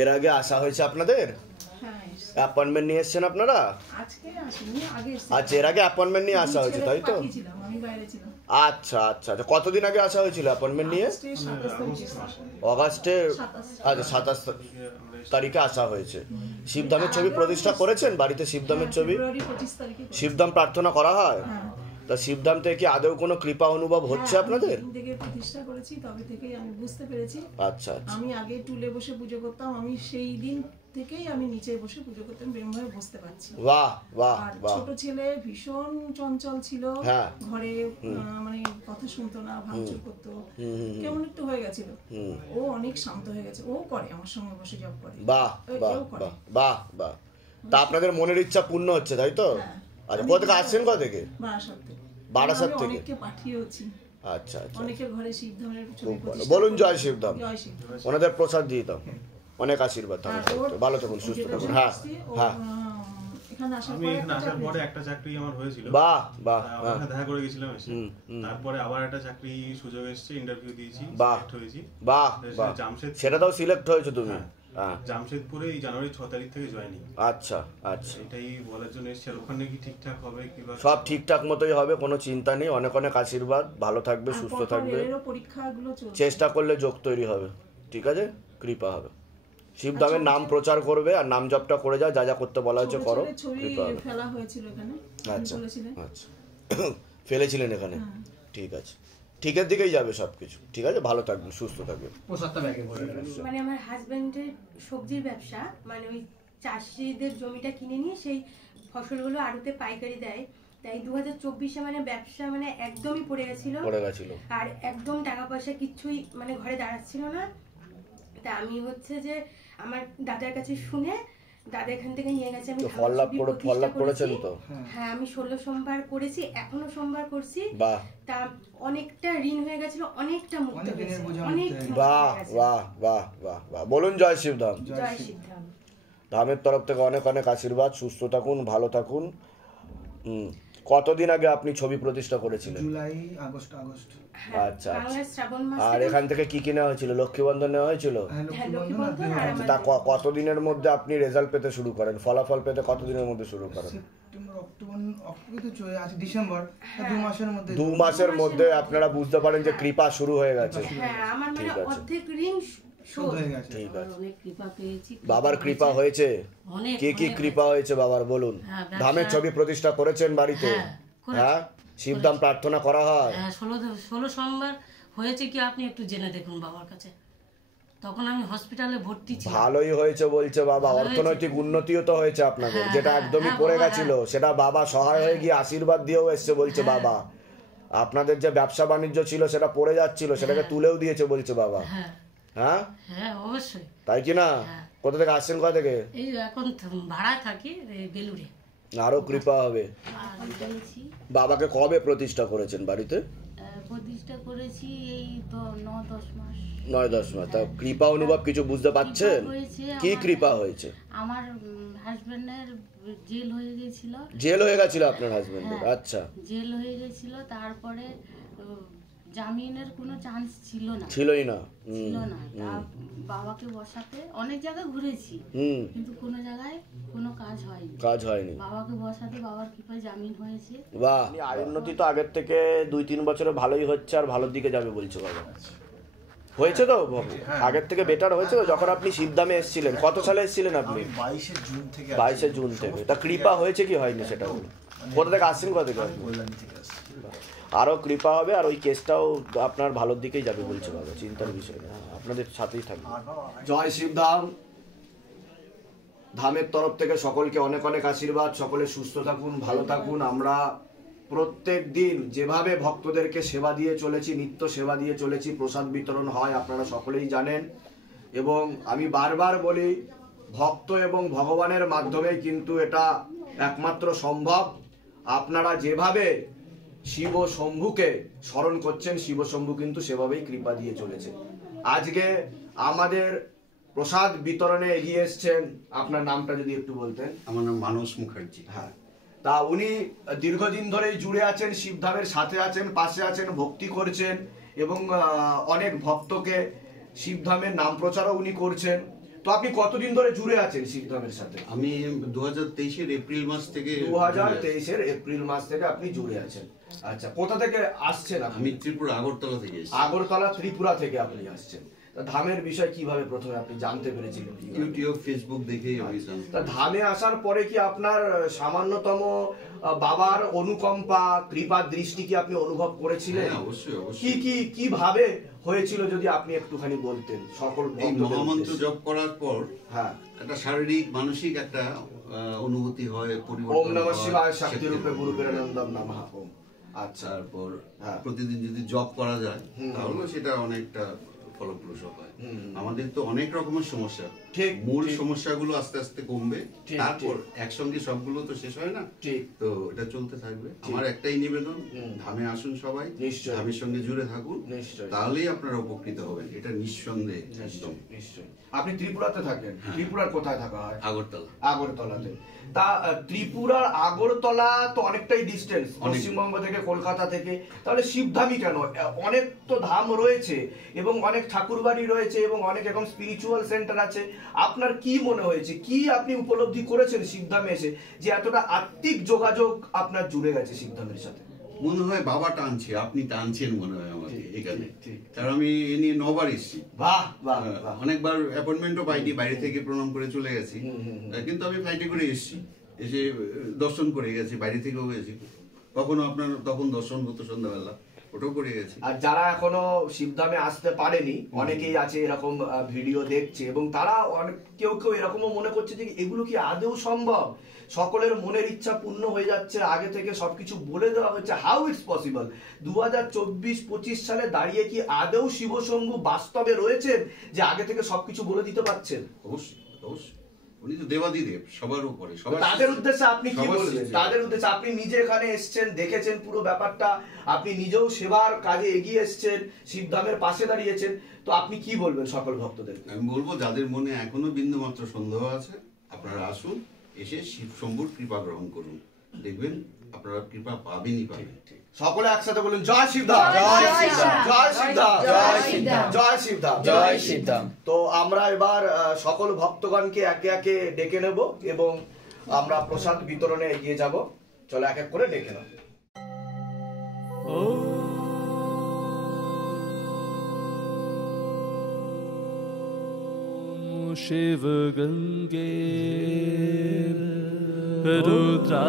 এর আগে আসা হয়েছে আপনাদের? অ্যাপয়েন্টমেন্ট নিয়ে এসেছেন আপনারা? আচ্ছা, এর আগে অ্যাপয়েন্টমেন্ট নিয়ে আসা হয়েছে তাই তো? আচ্ছা আচ্ছা আচ্ছা, কতদিন আগে আসা হয়েছিল অ্যাপয়েন্টমেন্ট নিয়ে? অগাস্টের, আচ্ছা 27 তারিখে আসা হয়েছে। শিবধামের ছবি প্রতিষ্ঠা করেছেন বাড়িতে? শিবধামের ছবি, শিবধাম প্রার্থনা করা হয়? তা শিবধাম থেকে কি আদৌ কোনো কৃপা অনুভব হচ্ছে আপনাদের? থেকে প্রতিষ্ঠা করেছি তবে থেকেই আমি বুঝতে পেরেছি। আচ্ছা, আমি আগে টুলে বসে পুজো করতাম, আমি সেই দিন থেকেই আমি নিচে বসে পুজো করতাম, ব্রহ্মভাবে বুঝতে পারছি। বাহ বাহ বাহ। ছোট ছেলে ভীষণ চঞ্চল ছিল, ঘরে মানে কথা শুনতো না, ভাঙচুর করতো, কেমন একটু হয়ে গেছিল। ও অনেক শান্ত হয়ে গেছে, ও করে আমার সঙ্গে বসে জব করে। বাহ বাহ বাহ বাহ বাহ। তা আপনাদের মনের ইচ্ছা পূর্ণ হচ্ছে তাই তো? আচ্ছা, কোথা থেকে আসছেন? কোথা থেকে? বারাসাত থেকে। বারাসাত থেকে অনেককে পাঠিয়েছি। আচ্ছা আচ্ছা, অনেকের ঘরে শিবধামের ছবি প্রতিষ্ঠা। বলুন জয় শিবধাম। ওনাদের প্রসাদ দিয়ে দাও, অনেক আশীর্বাদ। ভালো থাকুন, সুস্থ থাকুন। হ্যাঁ হ্যাঁ, আমি এখানে আসার পরে একটা চাকরি আমার হয়েছিল। বাহ বাহ, দেখা করে গেছিলাম এসে। তারপরে আবার একটা চাকরি সুযোগ এসেছে, ইন্টারভিউ দিয়েছি, সিলেক্ট হয়েছি। বাহ বাহ, সেটাটাও সিলেক্ট হয়েছে তুমি? জামশেদপুরে এই জানুয়ারি 6 তারিখ থেকে জয়েনিং। আচ্ছা আচ্ছা, এটাই বলার জন্য এসেছি। ওখানে কি ঠিকঠাক হবে কিবা? সব ঠিকঠাক মতোই হবে, কোনো চিন্তা নেই। অনেক অনেক আশীর্বাদ, ভালো থাকবে, সুস্থ থাকবে, চেষ্টা করলে যোগ তৈরি হবে, ঠিক আছে? কৃপা হবে। শিবধামের নাম প্রচার করবে আর নাম জপটা করে যাও, যা যা করতে বলা হয়েছে করো, কৃপা হবে। আচ্ছা আচ্ছা, ফেলেছিলেন এখানে? ঠিক আছে, ঠিকের দিকেই যাবে সবকিছু, ঠিক আছে? ভালো থাকবেন, সুস্থ থাকবেন। মানে আমার হাজবেন্ডের সবজির ব্যবসা, মানে ওই চাষিদের জমিটা কিনে নিয়ে সেই ফসলগুলো আড়তে পাইকারি দেয়। তাই 2024-এ মানে ব্যবসা মানে একদমই পড়ে গেছিল, আর একদম টাকা পয়সা কিচ্ছুই মানে ঘরে দাঁড়াচ্ছিল না। তা আমি হচ্ছে যে আমার দাদার কাছে শুনে দাদা এখান থেকে নিয়ে গেছে। আমি ফললাভ করেছেন তো? হ্যাঁ, আমি 16 সোমবার করেছি, এখনো সোমবার করছি। তা অনেকটা ঋণ হয়ে গেছিল, অনেকটা মুক্ত হয়েছে, অনেক। বাহ বাহ বাহ বাহ বাহ। বলুন জয় শিবধাম। জয় শিবধাম। ধামের তরফ থেকে অনেক অনেক আশীর্বাদ, সুস্থ থাকুন, ভালো থাকুন। কতদিন আগে আপনি ছবি প্রতিষ্ঠা করেছিলেন? July August. আচ্ছা, আর এখান থেকে কি কিনা হয়েছিল? লক্ষ্মীবন্ধন নেওয়া হয়েছিল? তা কতদিনের মধ্যে আপনি রেজাল্ট পেতে শুরু করেন, ফলাফল পেতে কতদিনের মধ্যে শুরু করেন? ডিসেম্বর, 2 মাসের মধ্যে আপনারা বুঝতে পারেন যে কৃপা শুরু হয়ে গেছে। ঠিক আছে, ঠিক আছে। বাবার কৃপা হয়েছে? কি কি কৃপা হয়েছে বাবার বলুন? ধামের ছবি প্রতিষ্ঠা করেছেন বাড়িতে? হ্যাঁ, শিবধাম প্রার্থনা করা হয়? 16 সোমবার হয়েছে কি আপনি একটু জেনে দেখুন বাবার কাছে। তখন আমি হসপিটালে ভর্তি ছিলাম। ভালোই হয়েছে বলছে বাবা, অর্থনৈতিক উন্নতিও তো হয়েছে আপনাদের, যেটা একদমই পড়ে গেছিল সেটা বাবা সহায় হয়ে গিয়ে আশীর্বাদ দিয়েও এসছে বলছে বাবা। আপনাদের যে ব্যবসা বাণিজ্য ছিল সেটা পড়ে যাচ্ছিল, সেটাকে তুলেও দিয়েছে বলছে বাবা। হ্যাঁ হ্যাঁ, অবশ্যই। তাই কি না? কোথা থেকে আসছেন? কোথা থেকে? এই এখন ভাড়ায় থাকি বেলুড়ে। আরো কৃপা হবে। বাবাকে কবে প্রতিষ্ঠা করেছেন বাড়িতে? প্রতিষ্ঠা করেছি এই তো 9-10 মাস। 9-10 মাস। তা কৃপা অনুভব কিছু বুঝতে পাচ্ছেন? কি কৃপা হয়েছে? আমার হাজবেন্ডের জেল হয়ে গিয়েছিল। জেল হয়ে গেছিল আপনার হাজবেন্ডের? আচ্ছা, জেল হয়ে গিয়েছিল, তারপরে জামিনের কোনো চান্স ছিলই না। বাবাকে বসাতে অনেক জায়গায় ঘুরেছি, কিন্তু কোনো জায়গায় কোনো কাজ হয়নি। বাবাকে বসাতে বাবার কৃপায় জামিন হয়েছে। বাহ, আয় উন্নতি তো আগের থেকে 2-3 বছরে ভালোই হচ্ছে, আর ভালোর দিকে যাবে বলছে বাবা। হয়েছে তো আগের থেকে বেটার হয়েছে তো? যখন আপনি শিবধামে এসেছিলেন, কত সালে এসেছিলেন আপনি? 22 জুন থেকে। তা কৃপা হয়েছে কি হয়নি সেটা বলুন। কোথা থেকে আসছেন? কোথা থেকে? আরো কৃপা হবে, আর ওই কেসটাও আপনার ভালোর দিকেই যাবে বলছে বাবা, চিন্তার বিষয় না, আপনাদের সাথেই থাকবে। জয় শিবধাম। ধামের তরফ থেকে সকলকে অনেক অনেক আশীর্বাদ, সকলে সুস্থ থাকুন, ভালো থাকুন। আমরা প্রত্যেক দিন যেভাবে ভক্তদেরকে সেবা দিয়ে চলেছি, নিত্য সেবা দিয়ে চলেছি, প্রসাদ বিতরণ হয়, আপনারা সকলেই জানেন। এবং আমি বারবার বলি, ভক্ত এবং ভগবানের মাধ্যমেই কিন্তু এটা একমাত্র সম্ভব। আপনারা যেভাবে শিব শম্ভুকে স্মরণ করছেন, শিব শম্ভু কিন্তু সেভাবেই কৃপা দিয়ে চলেছে। আজকে আমাদের প্রসাদ বিতরণে এগিয়ে এসছেন, আপনার নামটা যদি একটু বলতেন। আমার নাম মানস মুখার্জি। হ্যাঁ, তা উনি দীর্ঘদিন ধরেই জুড়ে আছেন, শিবধামের সাথে আছেন, পাশে আছেন, ভক্তি করছেন এবং অনেক ভক্তকে শিবধামের নাম প্রচারও উনি করছেন। তো তো আপনি কতদিন ধরে জুড়ে আছেন শিবধামের সাথে? আমি 2023-এর এপ্রিল মাস থেকে 2023-এর এপ্রিল মাস থেকে আপনি জুড়ে আছেন। আচ্ছা, কোথা থেকে আসছেন? আমি ত্রিপুরা আগরতলা থেকে এসেছি। আগরতলা ত্রিপুরা থেকে আপনি আসছেন। ধামের বিষয় কিভাবে প্রথমে আপনি জানতে পেরেছিলেন? ইউটিউব ফেসবুক দেখেই আমি জানতাম। তা ধামে আসার পরে কি আপনার সামান্যতম বাবার অনুকম্পা কৃপা দৃষ্টি কি আপনি অনুভব করেছিলেন? হ্যাঁ, অবশ্যই অবশ্যই। কিভাবে হয়েছিল যদি আপনি একটুখানি বলতেন সকল এই মহামন্ত্র জপ করার পর হ্যাঁ একটা শারীরিক মানসিক একটা অনুভূতি হয়, পরিবর্তন। ওম নমঃ শিবায় শক্তি রূপে গুরু প্রেরণানন্দম নমঃ। ওম। আচ্ছা, তারপর প্রতিদিন যদি জপ করা যায় তাহলে সেটা অনেকটা ফলপ্রসূ হয়। আমাদের তো অনেক রকমের সমস্যা, মূল সমস্যাগুলো আস্তে আস্তে কমবে, তারপর একসঙ্গে সবগুলো তো শেষ হয় না, তো এটা চলতে থাকবে। আমার একটাই নিবেদন, ধামে আসুন সবাই, ধামের সঙ্গে জুড়ে থাকুন, তাহলেই আপনারা উপকৃত হবেন, এটা নিঃসন্দেহে। একদম নিশ্চয়ই। আপনি ত্রিপুরাতে থাকেন? ত্রিপুরার কোথায় থাকা হয়? আগরতলা। আগরতলাতে। তা ত্রিপুরার আগরতলা তো অনেকটাই ডিস্টেন্স পশ্চিমবঙ্গ থেকে, কলকাতা থেকে, তাহলে শিবধামই কেন? অনেক তো ধাম রয়েছে এবং অনেক ঠাকুরবাড়ি রয়েছে এবং অনেক এখন স্পিরিচুয়াল সেন্টার আছে। আপনার কি মনে হয়েছে, কি আপনি উপলব্ধি করেছেন শিবধামে এসে যে এতটা আত্মিক যোগাযোগ আপনার জুড়ে গেছে শিবধামের সাথে? মনে হয় বাবা টানছে, আপনি টানছেন মনে হয় আমাকে এখানে, কারণ আমি এ নিয়ে 9 বার এসেছি। অনেকবার অ্যাপয়েন্টমেন্টও পাইনি, বাইরে থেকে প্রণাম করে চলে গেছি, কিন্তু আমি ফ্লাইটে করে এসেছি, এসে দর্শন করে গেছি, বাইরে থেকেও গেছি। কখনো আপনার তখন দর্শন হতো সন্ধ্যাবেলা, ওটাও করে গেছি। আর যারা এখনো শিবধামে আসতে পারেনি, অনেকেই আছে এরকম ভিডিও দেখছে এবং তারা কেউ কেউ এরকমও মনে করছে যে এগুলো কি আদৌ সম্ভব? সকলের মনের ইচ্ছা পূর্ণ হয়ে যাচ্ছে, আগে থেকে সবকিছু বলে দেওয়া হচ্ছে। How it's possible? 2024-25 সালে দাঁড়িয়ে কি আদৌ শিবশম্ভু বাস্তবে রয়েছেন যে আগে থেকে সবকিছু বলে দিতে পারছেন? অবশ্যই অবশ্যই, উনি তো দেবাদিদেব, সবার উপরে। তাদের উদ্দেশ্যে আপনি কি বলবেন? তাদের উদ্দেশ্যে আপনি নিজে এখানে এসেছেন, দেখেছেন পুরো ব্যাপারটা, আপনি নিজেও সেবার কাজে এগিয়ে এসেছেন, শিবধামের পাশে দাঁড়িয়েছেন, তো আপনি কি বলবেন সকল ভক্তদের? আমি বলবো, যাদের মনে এখনো বিন্দুমাত্র সন্দেহ আছে, আপনারা আসুন, এসে শিব শম্ভুর কৃপা গ্রহণ করুন, দেখবেন আপনারা কৃপা পাবেনই পাবেন। সকলে একসাথে বলুন, জয় শিবধাম, জয় শিবধাম, জয় শিবধাম, জয় শিবধাম, জয় শিবধাম, জয় শিবধাম। তো আমরা এবার সকল ভক্তগণকে একে একে ডেকে নেব এবং আমরা প্রসাদ বিতরণে এগিয়ে যাব। চলো এক এক করে ডেকে নেব। शिव गंगे रुद्रा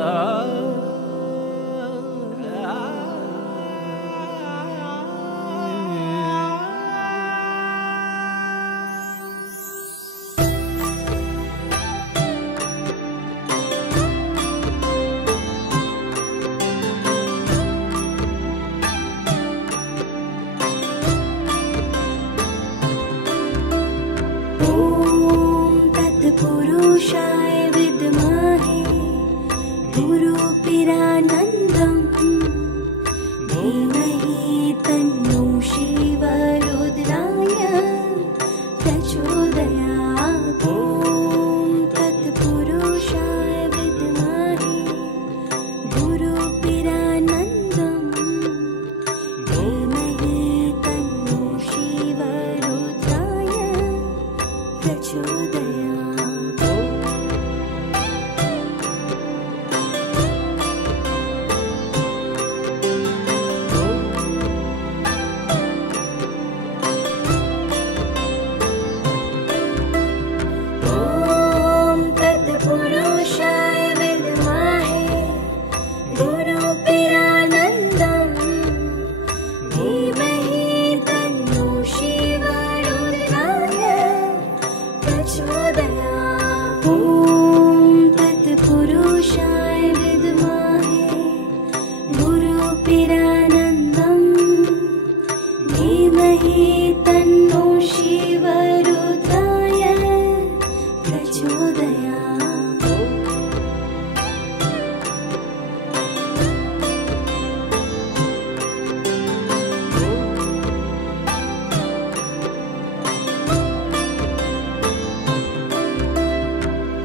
पुरुषाय विद्महे गुरुपिरानन्दं धीमहि तन्नो शिव रुद्राय प्रचोदयात्। ॐ तत्पुरुषाय विद्महे गुरुपिरानन्दं धीमहि तन्नो शिव रुद्राय प्रचोदयात्।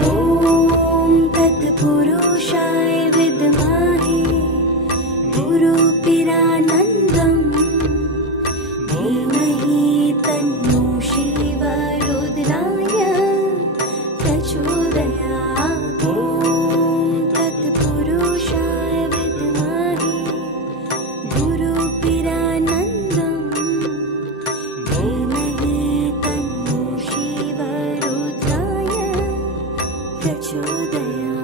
ॐ दया